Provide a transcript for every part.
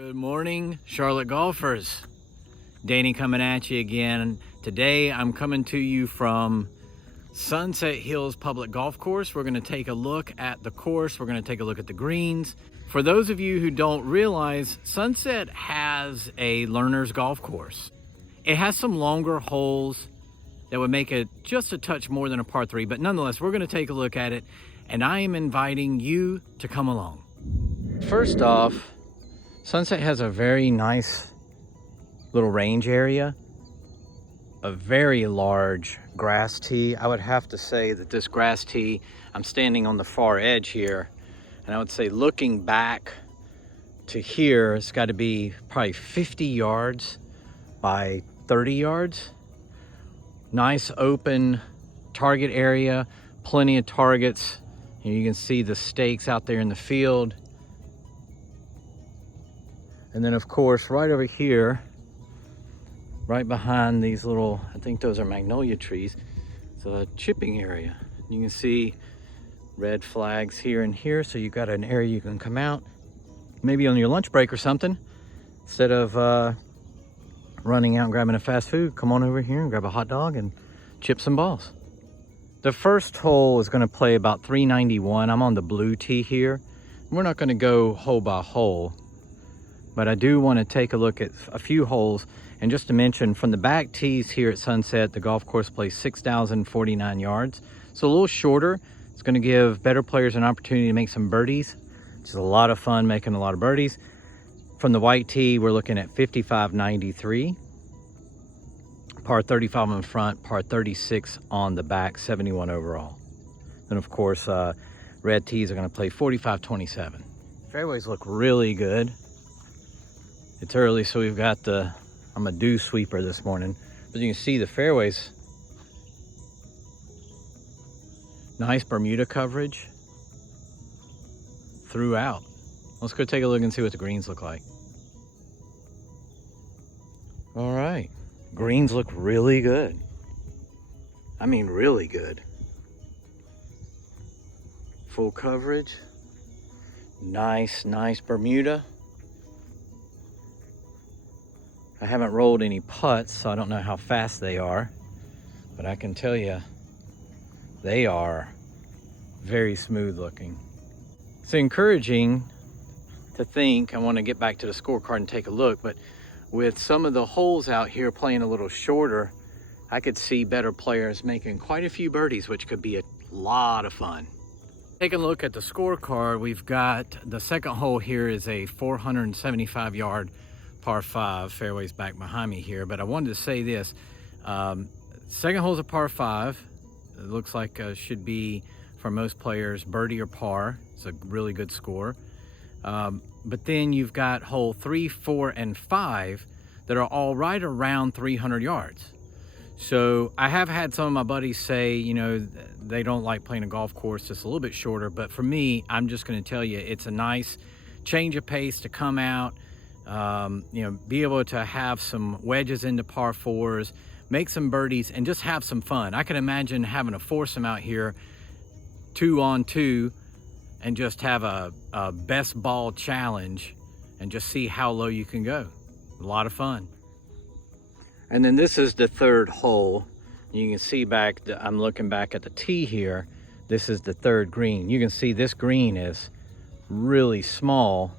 Good morning, Charlotte golfers. Danny coming at you again. Today I'm coming to you from Sunset Hills Public Golf Course. We're going to take a look at the course. We're going to take a look at the greens. For those of you who don't realize, Sunset has a learner's golf course. It has some longer holes that would make it just a touch more than a par 3, but nonetheless, we're going to take a look at it, and I am inviting you to come along. First off, Sunset has a very nice little range area, a very large grass tee. I would have to say that this grass tee, I'm standing on the far edge here, and I would say looking back to here, it's got to be probably 50 yards by 30 yards. Nice open target area, plenty of targets. You can see the stakes out there in the field. And then of course, right over here, right behind these little, I think those are magnolia trees, it's a chipping area. You can see red flags here and here, so you've got an area you can come out, maybe on your lunch break or something. Instead of running out and grabbing a fast food, come on over here and grab a hot dog and chip some balls. The first hole is going to play about 391. I'm on the blue tee here. We're not going to go hole by hole, but I do want to take a look at a few holes. And just to mention, from the back tees here at Sunset, the golf course plays 6,049 yards. So a little shorter. It's going to give better players an opportunity to make some birdies, which is a lot of fun, making a lot of birdies. From the white tee, we're looking at 5593. Par 35 on the front, par 36 on the back, 71 overall. Then of course, red tees are going to play 4527. Fairways look really good. It's early, so we've got I'm a dew sweeper this morning. But you can see the fairways. Nice Bermuda coverage throughout. Let's go take a look and see what the greens look like. All right, greens look really good. I mean, really good. Full coverage. Nice Bermuda. I haven't rolled any putts, so I don't know how fast they are, but I can tell you they are very smooth looking. It's encouraging to think, I want to get back to the scorecard and take a look, but with some of the holes out here playing a little shorter, I could see better players making quite a few birdies, which could be a lot of fun. Taking a look at the scorecard, we've got the second hole here is a 475 yard par 5, fairways back behind me here, but I wanted to say this. Second hole is a par 5. It looks like should be, for most players, birdie or par. It's a really good score. But then you've got hole 3, 4, and 5 that are all right around 300 yards. So I have had some of my buddies say, you know, they don't like playing a golf course that's a little bit shorter, but for me, I'm just going to tell you, it's a nice change of pace to come out, you know, be able to have some wedges into par 4s, make some birdies, and just have some fun. I can imagine having a foursome out here, 2-on-2, and just have a best ball challenge and just see how low you can go. A lot of fun. And then this is the third hole. You can see back, I'm looking back at the tee here. This is the third green. You can see this green is really small.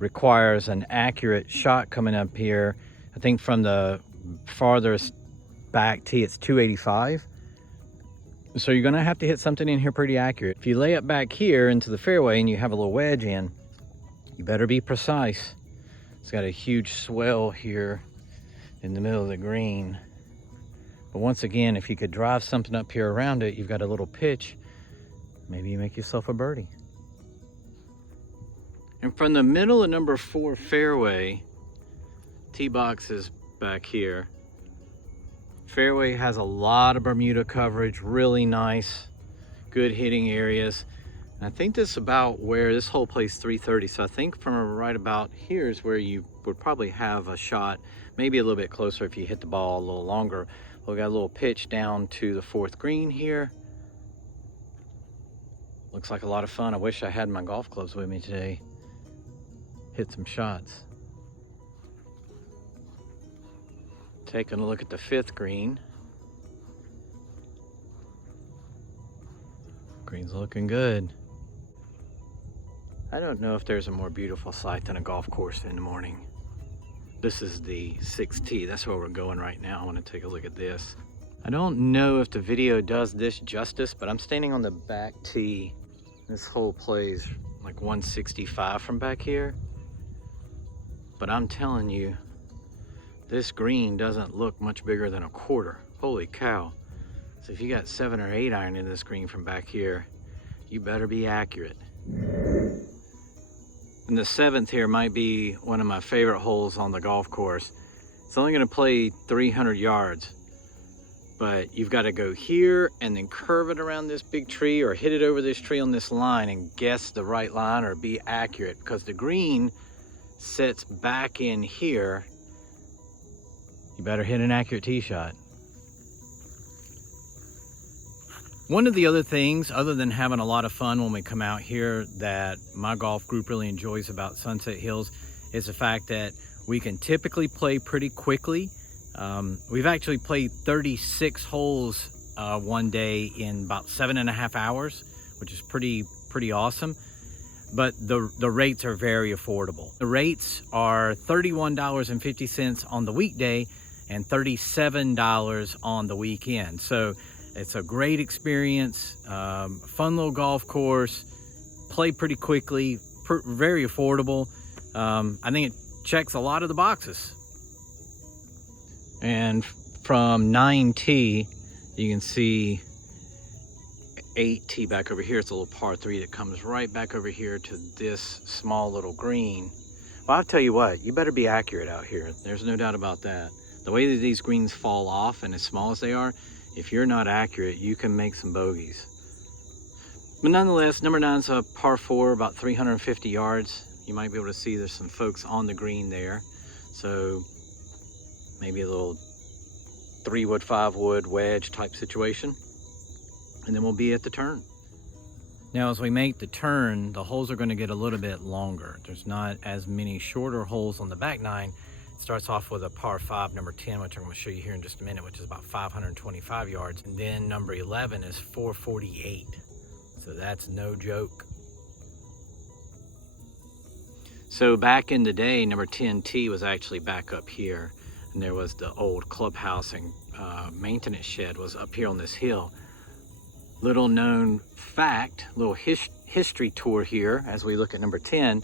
Requires an accurate shot coming up here. I think from the farthest back tee, it's 285. So you're gonna have to hit something in here pretty accurate. If you lay it back here into the fairway and you have a little wedge in, you better be precise. It's got a huge swell here in the middle of the green. But once again, if you could drive something up here around it, you've got a little pitch, maybe you make yourself a birdie. And from the middle of number 4 fairway, tee box is back here. Fairway has a lot of Bermuda coverage, really nice, good hitting areas. And I think this is about where this hole plays 330. So I think from right about here is where you would probably have a shot, maybe a little bit closer if you hit the ball a little longer. We've got a little pitch down to the 4th green here. Looks like a lot of fun. I wish I had my golf clubs with me today. hit some shots. Taking a look at the 5th green. Green's looking good. I don't know if there's a more beautiful sight than a golf course in the morning. This is the 6th tee. That's where we're going right now. I want to take a look at this. I don't know if the video does this justice, but I'm standing on the back tee. This hole plays like 165 from back here. But I'm telling you, this green doesn't look much bigger than a quarter. Holy cow. So if you got 7 or 8 iron in this green from back here, you better be accurate. And the 7th here might be one of my favorite holes on the golf course. It's only going to play 300 yards, but you've got to go here and then curve it around this big tree or hit it over this tree on this line and guess the right line or be accurate, because the green sits back in here. You better hit an accurate tee shot. One of the other things, other than having a lot of fun when we come out here, that my golf group really enjoys about Sunset Hills is the fact that we can typically play pretty quickly. We've actually played 36 holes one day in about 7.5 hours, which is pretty awesome. But the rates are very affordable. The rates are $31.50 on the weekday and $37 on the weekend. So it's a great experience, fun little golf course, play pretty quickly, very affordable. I think it checks a lot of the boxes. And from 9T, you can see 8T back over here. It's a little par 3 that comes right back over here to this small little green. Well, I'll tell you what, you better be accurate out here. There's no doubt about that. The way that these greens fall off and as small as they are, if you're not accurate, you can make some bogeys. But nonetheless, number 9's a par 4, about 350 yards. You might be able to see there's some folks on the green there. So maybe a little 3-wood, 5-wood wedge type situation. And then we'll be at the turn. Now, as we make the turn, the holes are going to get a little bit longer. There's not as many shorter holes on the back 9. It starts off with a par 5, number 10, which I'm going to show you here in just a minute, which is about 525 yards. And then number 11 is 448. So that's no joke. So back in the day, number 10T was actually back up here. And there was the old clubhouse and maintenance shed was up here on this hill. Little known fact, little history tour here as we look at number 10.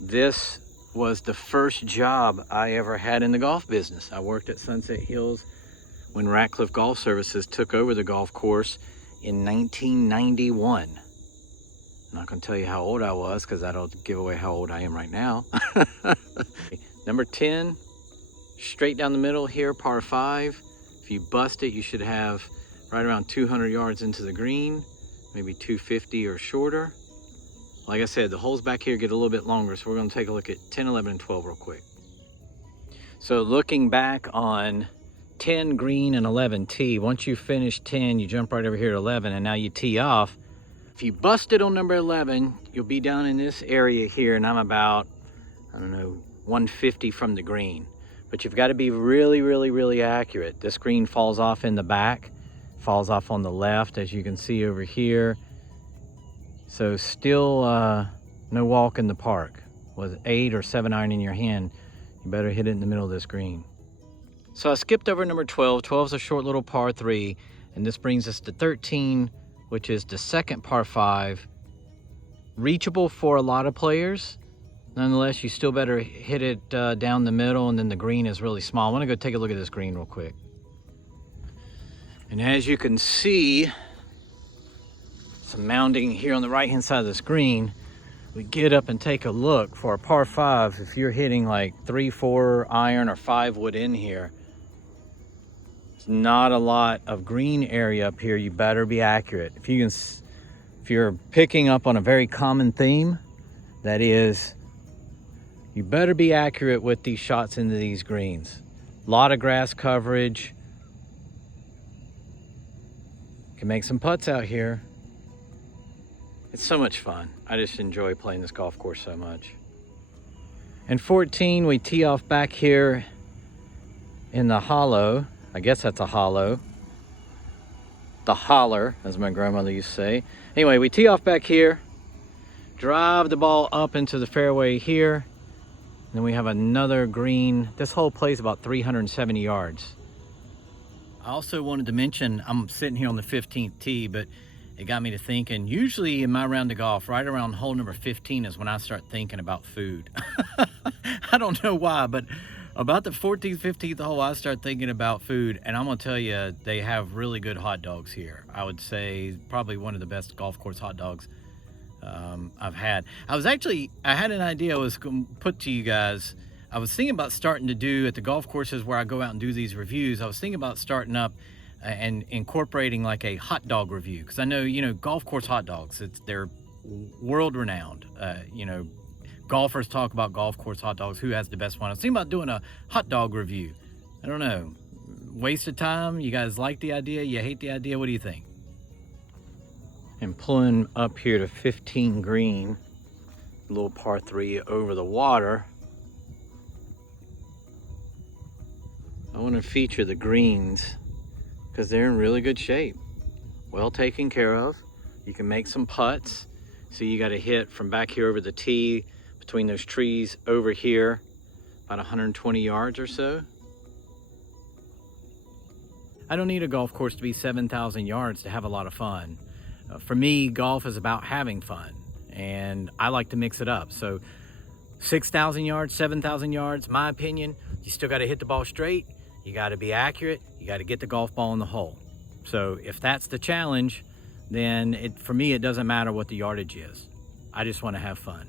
This was the first job I ever had in the golf business. I worked at Sunset Hills when Ratcliffe Golf Services took over the golf course in 1991. I'm not going to tell you how old I was because that'll give away how old I am right now. Number 10, straight down the middle here, par 5. If you bust it, you should have right around 200 yards into the green, maybe 250 or shorter. Like I said, the holes back here get a little bit longer, so we're going to take a look at 10, 11, and 12 real quick. So looking back on 10 green and 11 tee, once you finish 10, you jump right over here to 11, and now you tee off. If you bust it on number 11, you'll be down in this area here, and I'm about, 150 from the green. But you've got to be really accurate. This green falls off in the back, falls off on the left, as you can see over here. So still no walk in the park. With 8 or 7 iron in your hand, you better hit it in the middle of this green. So I skipped over number 12. 12 is a short little par 3, and this brings us to 13, which is the second par 5. Reachable for a lot of players. Nonetheless, you still better hit it down the middle, and then the green is really small. I want to go take a look at this green real quick. And as you can see, some mounding here on the right hand side of the screen. We get up and take a look for a par 5. If you're hitting like 3, 4 iron or 5 wood in here, it's not a lot of green area up here. You better be accurate. If you're picking up on a very common theme, that is, you better be accurate with these shots into these greens. A lot of grass coverage. Can make some putts out here. It's so much fun. I just enjoy playing this golf course so much. And 14, we tee off back here in the hollow. I guess that's a hollow. The holler, as my grandmother used to say. Anyway, we tee off back here, drive the ball up into the fairway here, and then we have another green. This hole plays about 370 yards. I also wanted to mention, I'm sitting here on the 15th tee, but it got me to thinking, usually in my round of golf, right around hole number 15 is when I start thinking about food. I don't know why, but about the 14th, 15th hole, I start thinking about food. And I'm gonna tell you, they have really good hot dogs here. I would say probably one of the best golf course hot dogs I've had. I had an idea I was gonna put to you guys. I was thinking about starting to do at the golf courses where I go out and do these reviews. I was thinking about starting up and incorporating like a hot dog review, because I know, golf course hot dogs, they're world renowned. Golfers talk about golf course hot dogs, who has the best one. I was thinking about doing a hot dog review. I don't know, waste of time? You guys like the idea? You hate the idea? What do you think? And pulling up here to 15 green, a little par 3 over the water. I want to feature the greens because they're in really good shape, well taken care of. You can make some putts. So you got to hit from back here over the tee, between those trees over here, about 120 yards or so. I don't need a golf course to be 7,000 yards to have a lot of fun. For me, golf is about having fun, and I like to mix it up. So 6,000 yards, 7,000 yards, my opinion, you still got to hit the ball straight. You got to be accurate. You got to get the golf ball in the hole. So if that's the challenge, then for me, it doesn't matter what the yardage is. I just want to have fun.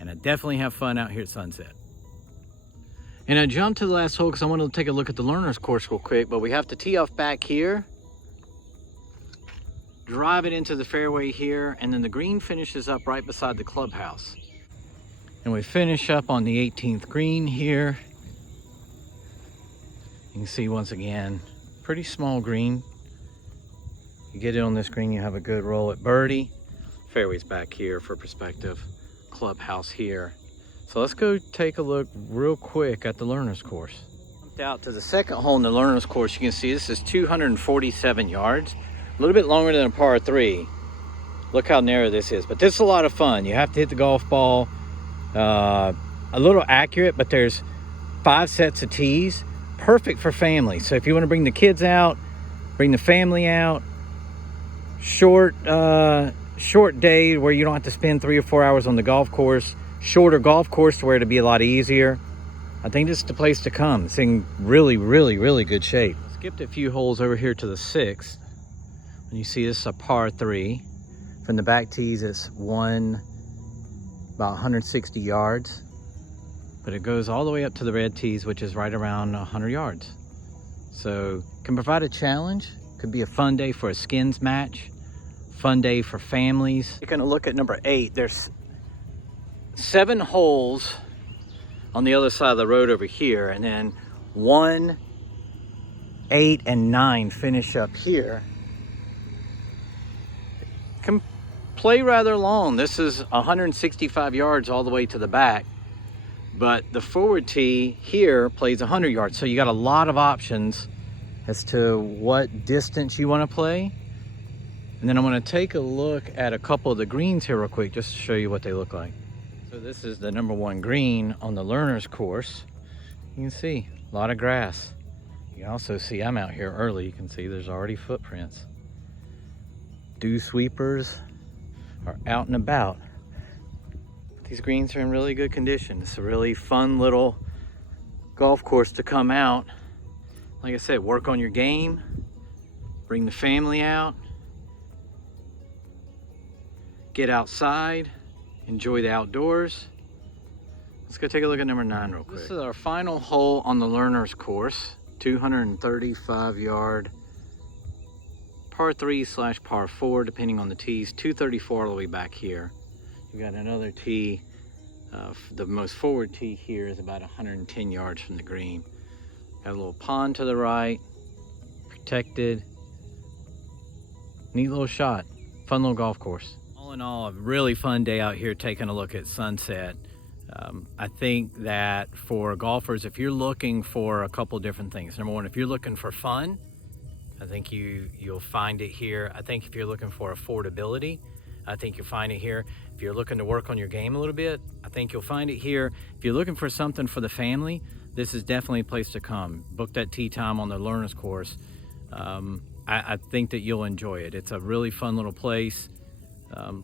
And I definitely have fun out here at Sunset. And I jumped to the last hole because I wanted to take a look at the learner's course real quick, but we have to tee off back here, drive it into the fairway here, and then the green finishes up right beside the clubhouse. And we finish up on the 18th green here. You can see once again, pretty small green. You get it on this green, you have a good roll at birdie. Fairways back here for perspective, clubhouse here. So let's go take a look real quick at the learner's course. Jumped out to the second hole in the learner's course. You can see this is 247 yards, a little bit longer than a par 3. Look how narrow this is, but this is a lot of fun. You have to hit the golf ball a little accurate, but there's 5 sets of tees, perfect for family. So if you want to bring the kids out, bring the family out, short day where you don't have to spend 3 or 4 hours on the golf course, shorter golf course to where it'll be a lot easier. I think this is the place to come. It's in really, really, really good shape. Skipped a few holes over here to the 6th. And you see this is a par 3. From the back tees, it's about 160 yards. But it goes all the way up to the red tees, which is right around 100 yards. So can provide a challenge. Could be a fun day for a skins match. Fun day for families. You're gonna look at number 8. There's 7 holes on the other side of the road over here, and then 1, 8, and 9 finish up here. Can play rather long. This is 165 yards all the way to the back, but the forward tee here plays 100 yards. So you got a lot of options as to what distance you want to play. And then I'm going to take a look at a couple of the greens here real quick, just to show you what they look like. So this is the number 1 green on the learner's course. You can see a lot of grass. You can also see I'm out here early. You can see there's already footprints. Dew sweepers are out and about. These greens are in really good condition. It's a really fun little golf course to come out. Like I said, work on your game, bring the family out, get outside, enjoy the outdoors. Let's go take a look at number 9 real quick. This is our final hole on the learner's course, 235 yard par 3/par 4, depending on the tees. 234 all the way back here. You got another tee. The most forward tee here is about 110 yards from the green. Got a little pond to the right, protected. Neat little shot. Fun little golf course. All in all, a really fun day out here taking a look at Sunset. I think that for golfers, if you're looking for a couple different things, number one, if you're looking for fun, I think you'll find it here. I think if you're looking for affordability, I think you'll find it here. If you're looking to work on your game a little bit, I think you'll find it here. If you're looking for something for the family, this is definitely a place to come. Book that tee time on the learner's course. I think that you'll enjoy it. It's a really fun little place.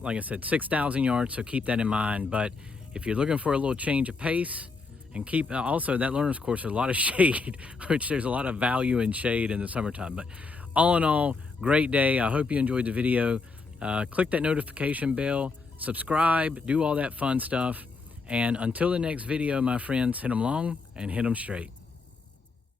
Like I said, 6,000 yards, so keep that in mind. But if you're looking for a little change of pace, and keep also that learner's course, there's a lot of shade, which there's a lot of value in shade in the summertime. But all in all, great day. I hope you enjoyed the video. Click that notification bell, subscribe, do all that fun stuff. And until the next video, my friends, hit them long and hit them straight.